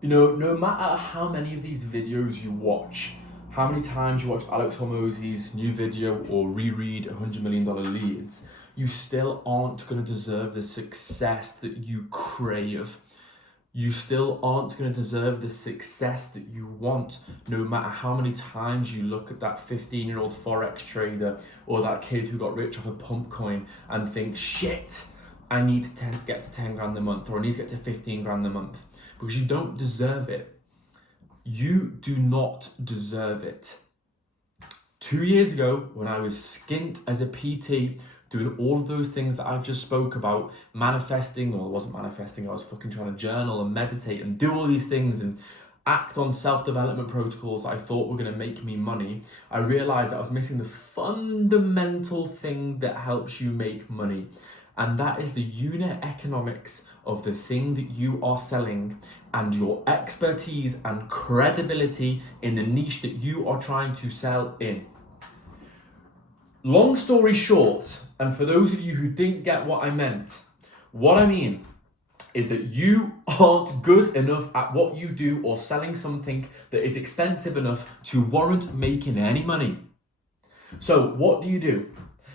No matter how many of these videos you watch, how many times you watch Alex Hormozi's new video or reread $100 Million Leads, you still aren't going to deserve the success that you crave. You still aren't going to deserve the success that you want, no matter how many times you look at that 15-year-old Forex trader or that kid who got rich off a pump coin and think, shit, I need to get to 10 grand a month, or I need to get to 15 grand a month, because you don't deserve it. You do not deserve it. 2 years ago, when I was skint as a PT, doing all of those things that I've just spoke about, manifesting, or I wasn't manifesting, I was fucking trying to journal and meditate and do all these things and act on self-development protocols that I thought were going to make me money, I realized that I was missing the fundamental thing that helps you make money. And that is the unit economics of the thing that you are selling and your expertise and credibility in the niche that you are trying to sell in. Long story short, and for those of you who didn't get what I meant, what I mean is that you aren't good enough at what you do or selling something that is expensive enough to warrant making any money. So what do you do?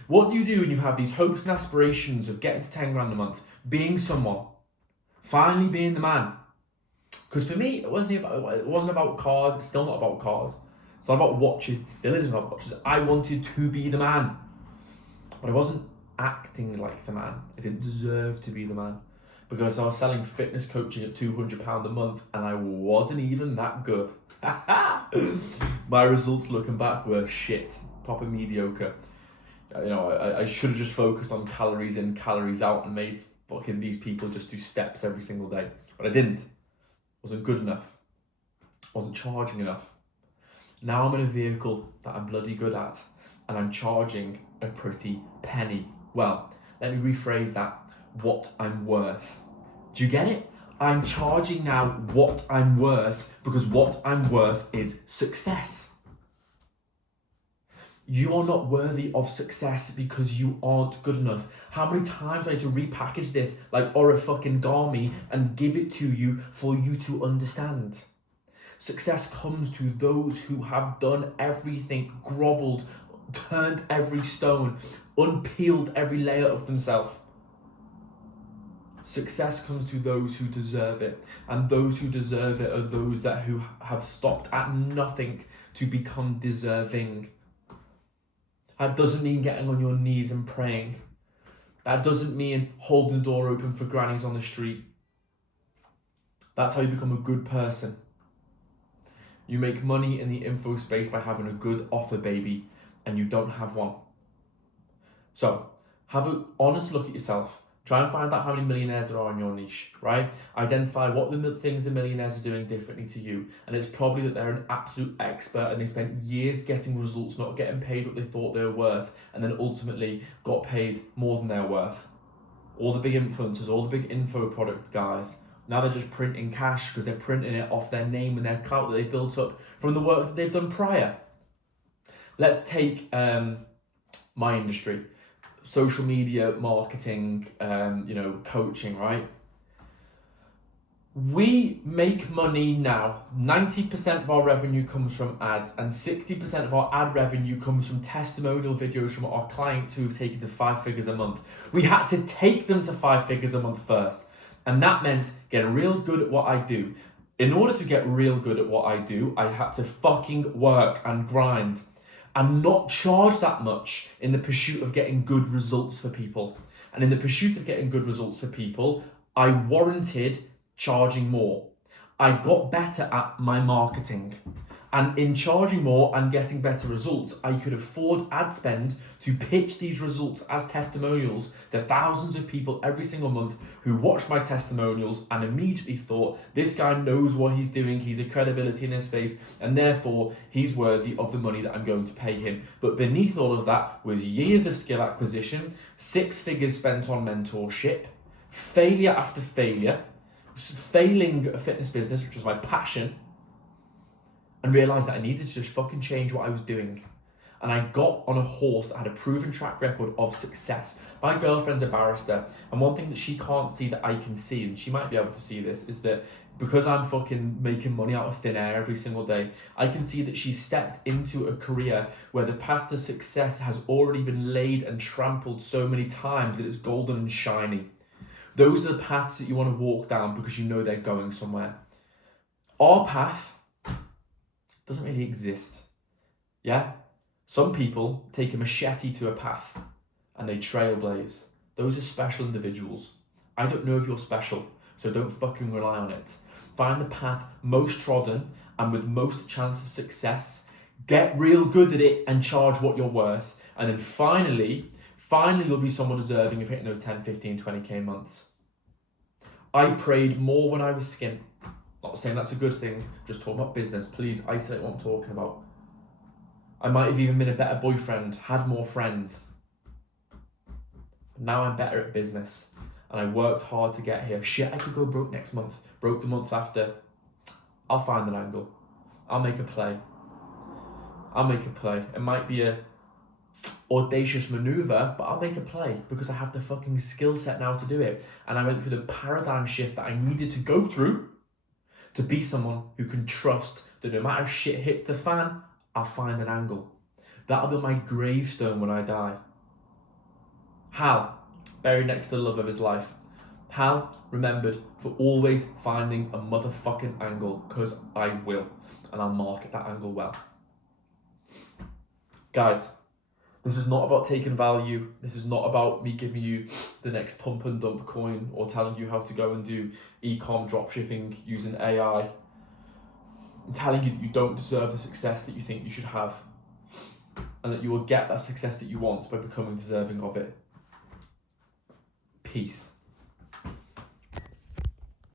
What do you do when you have these hopes and aspirations of getting to 10 grand a month, being someone, finally being the man? Because for me, it wasn't about cars. It's still not about cars. It's not about watches. It still isn't about watches. I wanted to be the man, but I wasn't acting like the man. I didn't deserve to be the man, because I was selling fitness coaching at £200 a month and I wasn't even that good. My results looking back were shit, proper mediocre. I should have just focused on calories in, calories out, and made fucking these people just do steps every single day. But I didn't. Wasn't good enough. Wasn't charging enough. Now I'm in a vehicle that I'm bloody good at, and I'm charging a pretty penny. Well, let me rephrase that. What I'm worth. Do you get it? I'm charging now what I'm worth, because what I'm worth is success. You are not worthy of success because you aren't good enough. How many times I need to repackage this like orifagami and give it to you for you to understand? Success comes to those who have done everything, groveled, turned every stone, unpeeled every layer of themselves. Success comes to those who deserve it, and those who deserve it are those who have stopped at nothing to become deserving. That doesn't mean getting on your knees and praying. That doesn't mean holding the door open for grannies on the street. That's how you become a good person. You make money in the info space by having a good offer, baby, and you don't have one. So, have an honest look at yourself. Try and find out how many millionaires there are in your niche, right? Identify what the things the millionaires are doing differently to you. And it's probably that they're an absolute expert and they spent years getting results, not getting paid what they thought they were worth, and then ultimately got paid more than they're worth. All the big influencers, all the big info product guys, now they're just printing cash because they're printing it off their name and their clout that they've built up from the work that they've done prior. Let's take my industry. Social media marketing, coaching, right? We make money now. 90% of our revenue comes from ads, and 60% of our ad revenue comes from testimonial videos from our clients who have taken to 5 figures a month. We had to take them to 5 figures a month first, and that meant getting real good at what I do. In order to get real good at what I do, I had to fucking work and grind and not charge that much in the pursuit of getting good results for people. And in the pursuit of getting good results for people, I warranted charging more. I got better at my marketing. And in charging more and getting better results, I could afford ad spend to pitch these results as testimonials to thousands of people every single month who watched my testimonials and immediately thought, this guy knows what he's doing, he's a credibility in his space, and therefore he's worthy of the money that I'm going to pay him. But beneath all of that was years of skill acquisition, 6 figures spent on mentorship, failure after failure, failing a fitness business, which was my passion, and realised that I needed to just fucking change what I was doing. And I got on a horse that had a proven track record of success. My girlfriend's a barrister, and one thing that she can't see that I can see, and she might be able to see this, is that because I'm fucking making money out of thin air every single day, I can see that she's stepped into a career where the path to success has already been laid and trampled so many times that it's golden and shiny. Those are the paths that you want to walk down because you know they're going somewhere. Our path doesn't really exist. Yeah? Some people take a machete to a path and they trailblaze. Those are special individuals. I don't know if you're special, so don't fucking rely on it. Find the path most trodden and with most chance of success. Get real good at it and charge what you're worth. And then finally you'll be someone deserving of hitting those 10, 15, 20k months. I prayed more when I was skint. Not saying that's a good thing, just talking about business. Please isolate what I'm talking about. I might have even been a better boyfriend, had more friends. Now I'm better at business. And I worked hard to get here. Shit, I could go broke next month. Broke the month after. I'll find an angle. I'll make a play. It might be a audacious maneuver, but I'll make a play because I have the fucking skill set now to do it. And I went through the paradigm shift that I needed to go through to be someone who can trust that no matter if shit hits the fan, I'll find an angle. That'll be my gravestone when I die. Hal, buried next to the love of his life. Hal, remembered for always finding a motherfucking angle, because I will, and I'll market that angle well. Guys, this is not about taking value. This is not about me giving you the next pump and dump coin or telling you how to go and do e-com dropshipping using AI. I'm telling you that you don't deserve the success that you think you should have, and that you will get that success that you want by becoming deserving of it. Peace.